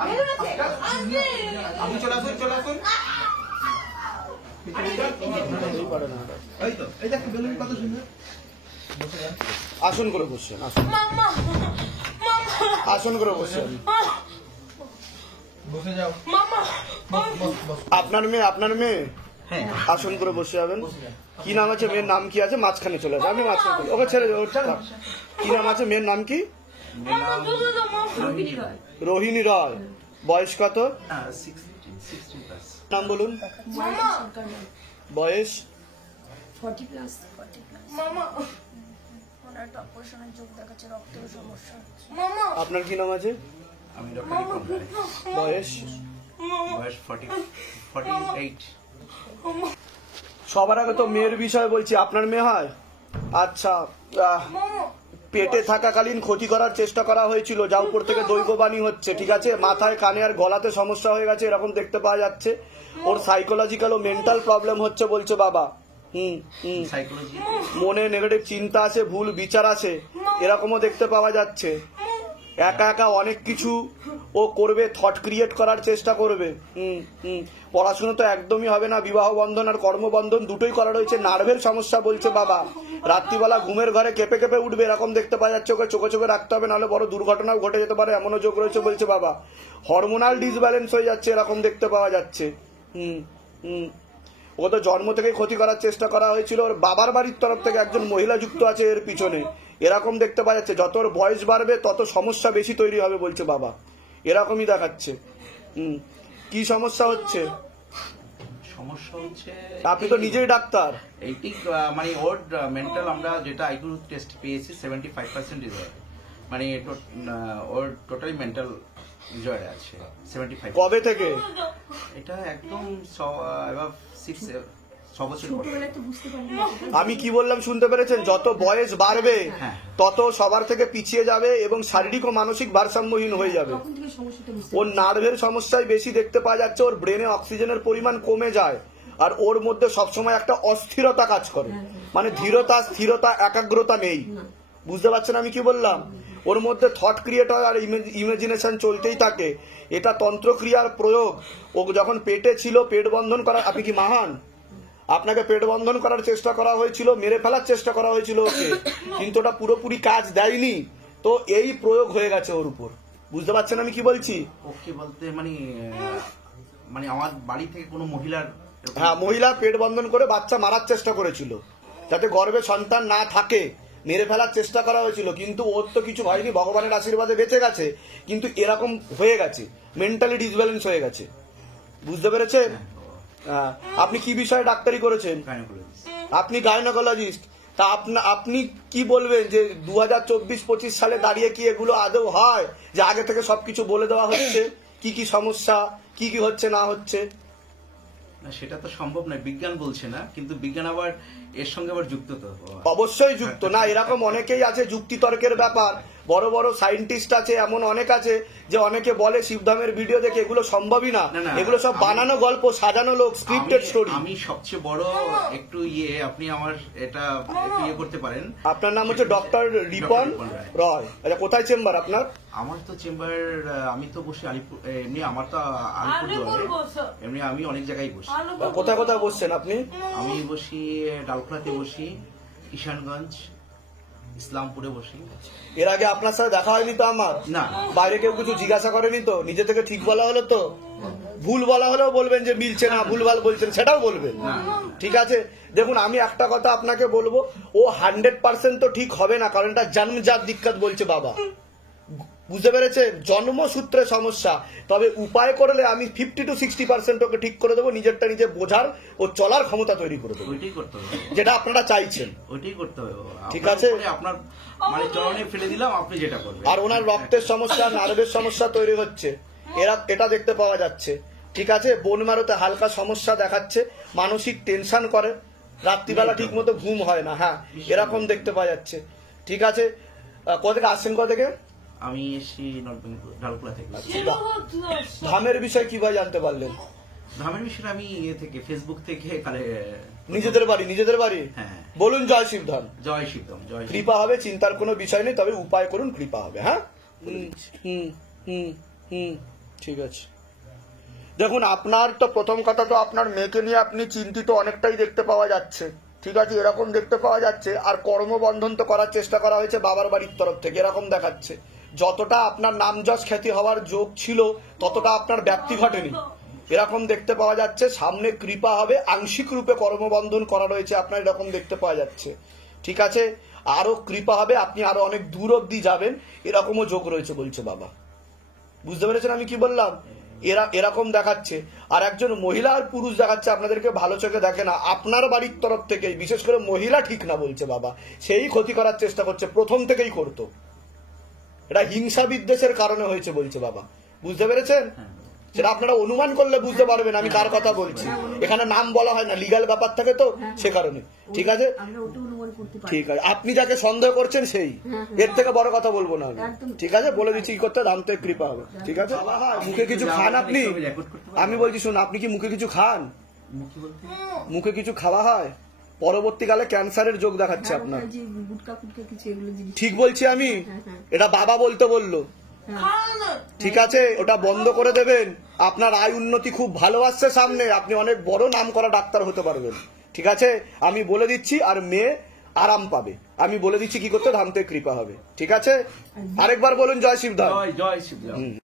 আপনি চলে আসুন, চলে আসুন। আসন করে বসছেন, আসন করে বসছেন। বসে যাও। আপনার মেয়ে, আপনার মেয়ে? হ্যাঁ, আসন করে বসে যাবেন। কি নাম আছে মেয়ের? নাম কি আছে? মাঝখানে চলে আসবে, আমি মাঝখানে, ওকে ছেড়ে দেবো। কি নাম আছে মেয়ের? নাম কি? রোহিণী রায়। বয়স কত? নাম বলুন। বয়স? 40+। আপনার কি নাম আছে? আমি ডক্টর রিপন রায়। বয়স? বয়স 48। সবার আগে তো মেয়ের বিষয় বলছি। আপনার মেয়ে হয়? আচ্ছা, পেটে থাকাকালীন ক্ষতি করার চেষ্টা করা হয়েছিল, যা উপর থেকে দৈববাণী হচ্ছে, ঠিক আছে? মাথায়, কানে আর গলাতে সমস্যা হয়ে গেছে, এরকম দেখতে পাওয়া যাচ্ছে। ওর সাইকোলজিক্যাল ও মেন্টাল প্রবলেম হচ্ছে বলছে বাবা। মনে নেগেটিভ চিন্তা আছে, ভুল বিচার আছে, এরকমও দেখতে পাওয়া যাচ্ছে। একা একা অনেক কিছু ও করবে, থট ক্রিয়েট করার চেষ্টা করবে। পড়াশোনা তো একদমই হবে না, বিবাহ বন্ধন আর কর্মবন্ধন দুটোই করা রয়েছে। নার্ভের সমস্যা বলছে বাবা। রাত্রিবেলা ঘুমের ঘরে কেঁপে কেঁপে উঠবে, এরকম দেখতে পাওয়া যাচ্ছে। ওকে চোখে চোখে রাখতে হবে, নাহলে বড় দুর্ঘটনাও ঘটে যেতে পারে, এমনও যোগ রয়েছে বলছে বাবা। হরমোনাল ডিসব্যালেন্স হয়ে যাচ্ছে, এরকম দেখতে পাওয়া যাচ্ছে। ও তো জন্ম থেকেই ক্ষতি করার চেষ্টা করা হয়েছিল। ওর বাবার বাড়ির তরফ থেকে একজন মহিলা যুক্ত আছে এর পিছনে, এরকম দেখতে পাওয়া যাচ্ছে। যত ওর বয়স বাড়বে তত সমস্যা বেশি তৈরি হবে বলছে বাবা, এরকমই দেখাচ্ছে। কি সমস্যা হচ্ছে? সমস্যা হচ্ছে, আপনি তো নিজেই ডাক্তার। এইটি মানে ওর মেন্টাল, আমরা যেটা আইকিউ টেস্ট পেয়েছি 75% ডিজয়েড, মানে ওর টোটালি মেন্টাল ডিজয়েড আছে 75। কবে থেকে? এটা একদম 6 বছর পরে। আমি কি বললাম শুনতে পেরেছেন? যত বয়স বাড়বে তত সবার থেকে পিছিয়ে যাবে এবং শারীরিক ও মানসিক ভারসাম্যহীন হয়ে যাবে। ওর নার্ভের সমস্যায় বেশি দেখতে পাওয়া যাচ্ছে। ওর ব্রেনে অক্সিজেনের পরিমাণ কমে যায়, আর ওর মধ্যে সবসময় একটা অস্থিরতা কাজ করে, মানে ধীরতা, স্থিরতা, একাগ্রতা নেই। বুঝতে পারছেন আমি কি বললাম? ওর মধ্যে থট ক্রিয়েট হয় আর ইমাজিনেশন চলতেই থাকে। এটা তন্ত্রক্রিয়ার প্রয়োগ। ও যখন পেটে ছিল, পেট বন্ধন করা, আপনি কি মহান? আপনাকে পেট বন্ধন করার চেষ্টা করা হয়েছিল, মেরে ফেলার চেষ্টা করা হয়েছিল ওকে, কিন্তু ওটা পুরোপুরি কাজ দেয়নি। তো এই প্রয়োগ হয়ে গেছে ওর উপর। বুঝতে পারছেন আমি কি বলছি? ওকে বলতে মানে আমার বাড়ি থেকে কোনো মহিলার, হ্যাঁ, মহিলা পেট বন্ধন করে বাচ্চা মারার চেষ্টা করেছিল, যাতে গর্ভে সন্তান না থাকে, মেরে ফেলার চেষ্টা করা হয়েছিল। কিন্তু ওর তো কিছু হয়নি, ভগবানের আশীর্বাদে বেঁচে গেছে, কিন্তু এরকম হয়ে গেছে, মেন্টালি ডিসব্যালেন্স হয়ে গেছে। বুঝতে পেরেছেন? আপনি কি বিষয়ে ডাক্তারি করেছেন? আপনি গাইনোকোলজিস্ট। তা আপনি কি বলবেন যে 2024-25 সালে দাঁড়িয়ে কি এগুলো আদৌ হয়, যে আগে থেকে সবকিছু বলে দেওয়া হচ্ছে কি কি সমস্যা, কি কি হচ্ছে না হচ্ছে? না, সেটা তো সম্ভব নয়, বিজ্ঞান বলছে না, কিন্তু বিজ্ঞান আবার এর সঙ্গে আবার যুক্ত তো। অবশ্যই যুক্ত। না, এরকম অনেকেই আছে, যুক্তিতর্কের ব্যাপার, বড় বড় সায়েন্টিস্ট আছে, এমন অনেক আছে যে অনেকে বলে শিবধামের ভিডিও দেখে এগুলো সম্ভবই না, এগুলো সব বানানো গল্প, সাজানো লোক, স্ক্রিপ্টেড স্টোরি। আমি সবচেয়ে বড় একটু আপনি আমার এটা একটু করতে পারেন। আপনার নাম হচ্ছে ডক্টর রিপন রায়। আচ্ছা, কোথায় চেম্বার আপনার? আমার তো চেম্বার, আমি তো বসি আলিপুর, এমনি আমার তো আলিপুর, এমনি আমি অনেক জায়গায় বসি। কোথায় কোথায় বসছেন আপনি? আমি বসি ডালখোলাতে বসি, কিষানগঞ্জ, ইসলামপুরে বসি। এর আগে আপনার সাথে দেখা হয়নি তো আমার? না। বাইরে কেউ কিছু জিজ্ঞাসা করেনি তো? নিজে থেকে ঠিক বলা হলো তো? ভুল বলা হলেও বলবেন যে মিলছে না, ভুলভাল বলছেন, সেটাও বলবেন। ঠিক আছে, দেখুন আমি একটা কথা আপনাকে বলবো, ও 100% তো ঠিক হবে না, কারণ এটা জন্মজাত দিক্কত বলছে বাবা। বুঝতে পেরেছেন? জন্মসূত্রে সমস্যা। তবে উপায় করলে আমি 50 to 60% ওকে ঠিক করে দেবো, নিজেরটা নিজে বোঝার ও চলার ক্ষমতা তৈরি করে দেবো। ওইটাই করতে হবে, যেটা আপনারা চাইছেন। ওইটাই করতে হবে। ঠিক আছে, আপনার মানে চরণে ফেলে দিলাম, আপনি যেটা করবেন। আর ওনার রক্তের সমস্যা, নার্ভের সমস্যা তৈরি হচ্ছে, এটা দেখতে পাওয়া যাচ্ছে। ঠিক আছে, বোন মারোতে হালকা সমস্যা দেখাচ্ছে, মানসিক টেনশন করে, রাত্রিবেলা ঠিক মতো ঘুম হয় না, হ্যাঁ এরকম দেখতে পাওয়া যাচ্ছে। ঠিক আছে, কোথা থেকে আসছেন? কোথা থেকে? আমি এসছি ডালখোলা থেকে। ধামের বিষয় কিভাবে জানতে পারলেন? ধামের বিষয়টা আমি থেকে ফেসবুক থেকে নিজেদের বাড়ি, নিজেদের বাড়ি। হ্যাঁ, বলুন জয় শিবধাম। জয় শিবধাম, জয়। কৃপা হবে, চিন্তার কোনো বিষয় নেই, তবে উপায় করুন, কৃপা হবে। হ্যাঁ, ঠিক আছে। দেখুন, আপনার তো প্রথম কথা তো আপনার মেয়েকে নিয়ে আপনি চিন্তিত অনেকটাই দেখতে পাওয়া যাচ্ছে, ঠিক আছে, এরকম দেখতে পাওয়া যাচ্ছে। আর কর্মবন্ধন তো করার চেষ্টা করা হয়েছে বাবার বাড়ির তরফ থেকে, এরকম দেখাচ্ছে। যতটা আপনার নাম যশ খ্যাতি হওয়ার যোগ ছিল ততটা আপনার ব্যাপ্তি ঘটেনি, এরকম দেখতে পাওয়া যাচ্ছে। সামনে কৃপা হবে, আংশিক রূপে কর্মবন্ধন করা রয়েছে আপনার, এরকম দেখতে পাওয়া যাচ্ছে, ঠিক আছে। আরো কৃপা হবে, আপনি আরো অনেক দূর অব্দি যাবেন, এরকমও যোগ রয়েছে বলছে বাবা। বুঝতে পেরেছেন আমি কি বললাম? এরকম দেখাচ্ছে। আর একজন মহিলা আর পুরুষ দেখাচ্ছে, আপনাদেরকে ভালো চোখে দেখে না, আপনার বাড়ির তরফ থেকেই, বিশেষ করে মহিলা ঠিক না বলছে বাবা, সেই ক্ষতি করার চেষ্টা করছে, প্রথম থেকেই করতো। এটা হিংসা বিদ্বেষের কারণে হয়েছে বলছে বাবা। বুঝতে পেরেছেন? সেটা আপনারা অনুমান করলে বুঝতে পারবেন আমি কার কথা বলছি। এখানে নাম বলা হয় না, লিগ্যাল ব্যাপার থাকে তো, সে কারণে। ঠিক আছে, ঠিক আছে। আপনি যাকে সন্দেহ করছেন সেই, এর থেকে বড় কথা বলবো না আমি, ঠিক আছে। বলে দিচ্ছি কি করতে, ধাম থেকে কৃপা হবে, ঠিক আছে। মুখে কিছু খান আপনি? আমি বলছি শুনুন, আপনি কি মুখে কিছু খান? মুখে কিছু খাওয়া হয়? পরবর্তীকালে ক্যান্সারের যোগ দেখাচ্ছে আপনার। ঠিক বলছি আমি? এটা বাবা বলতে বললো, ঠিক আছে, ওটা বন্ধ করে দেবেন। আপনার আয় উন্নতি খুব ভালো আসছে সামনে, আপনি অনেক বড় নাম করা ডাক্তার হতে পারবেন, ঠিক আছে, আমি বলে দিচ্ছি। আর মেয়ে আরাম পাবে, আমি বলে দিচ্ছি কি করতে, ধাম থেকে কৃপা হবে, ঠিক আছে। আরেকবার বলুন জয় শিবধাম। জয় শিবধাম।